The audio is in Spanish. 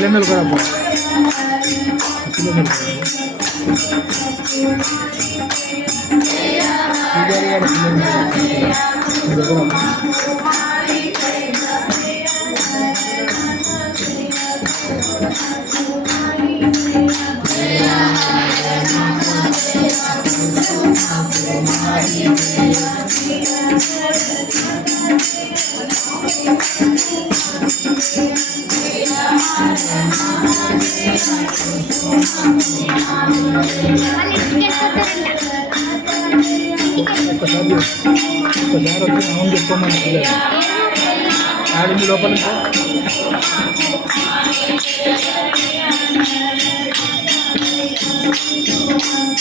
Chileno el gramo. Chileno el gramo. Thank you. ఒక్కసారి ఒక్కసారి వచ్చి నామం చెప్పుకోమని ఆడింది